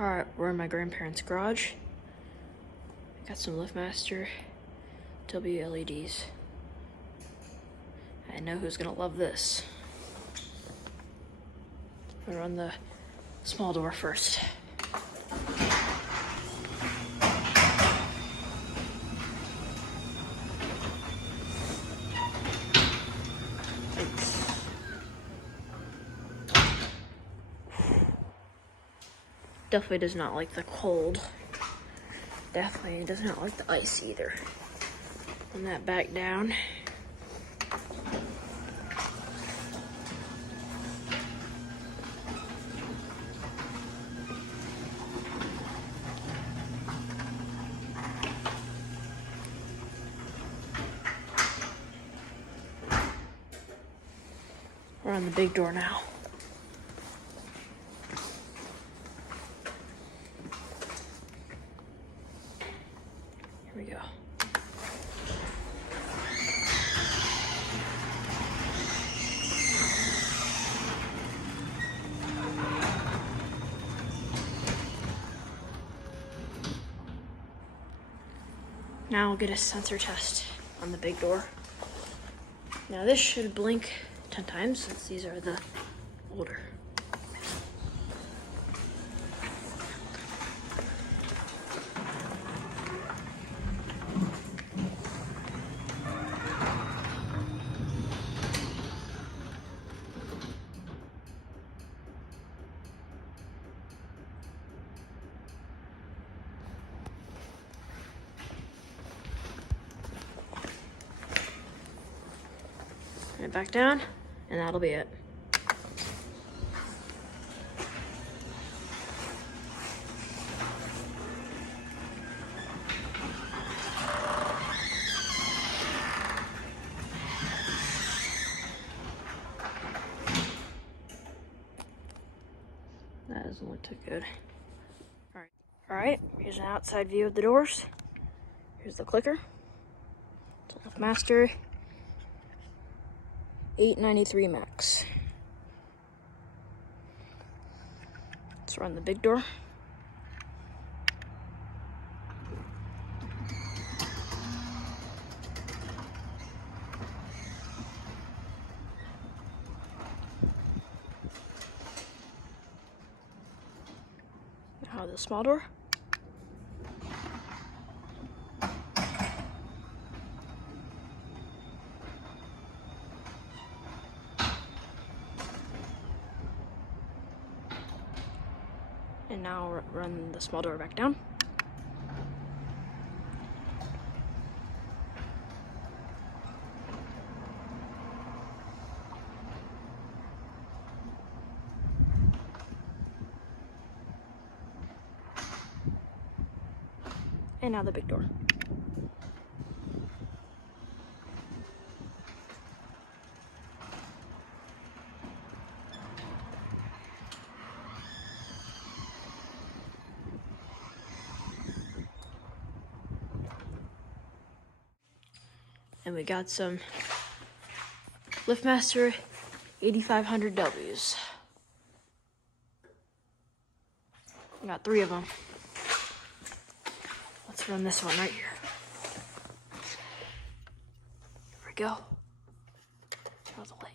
Alright, we're in my grandparents' garage. Got some LiftMaster WLEDs. I know who's gonna love this. I'm gonna run the small door first. Definitely does not like the cold. Definitely does not like the ice either. Run that back down. We're on the big door now. Here we go. Now we'll get a sensor test on the big door. Now this should blink 10 times since these are the older. Turn it back down, and that'll be it. That doesn't look too good. Alright, here's an outside view of the doors. Here's the clicker. It's a LiftMaster 893 Max. Let's run the big door. Now the small door. And now run the small door back down. And now the big door. And we got some LiftMaster 8500Ws. We got 3 of them. Let's run this one right here. Here we go. Throw the light.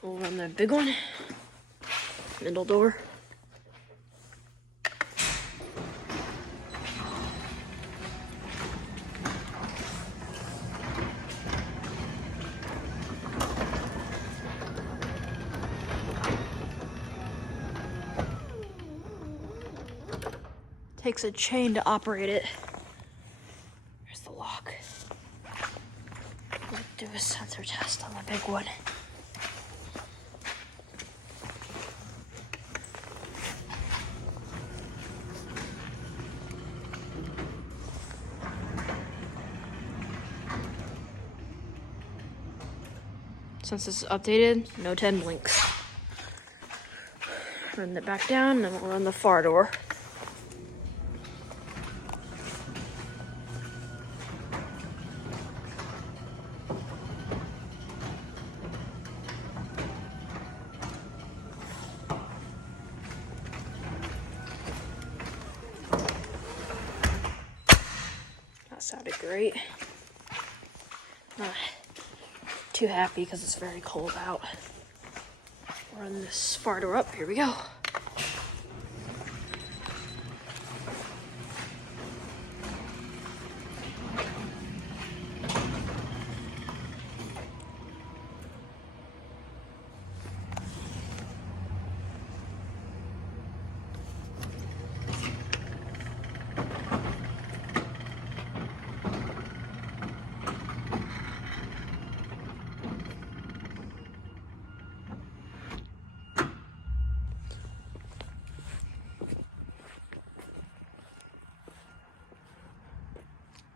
We'll run the big one, middle door. Takes a chain to operate it. There's the lock. We'll do a sensor test on the big one. Since this is updated, no 10 blinks. Run it back down, and we'll run the far door. That sounded great. Not too happy because it's very cold out. Run this far door up. Here we go.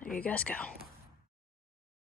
There you guys go.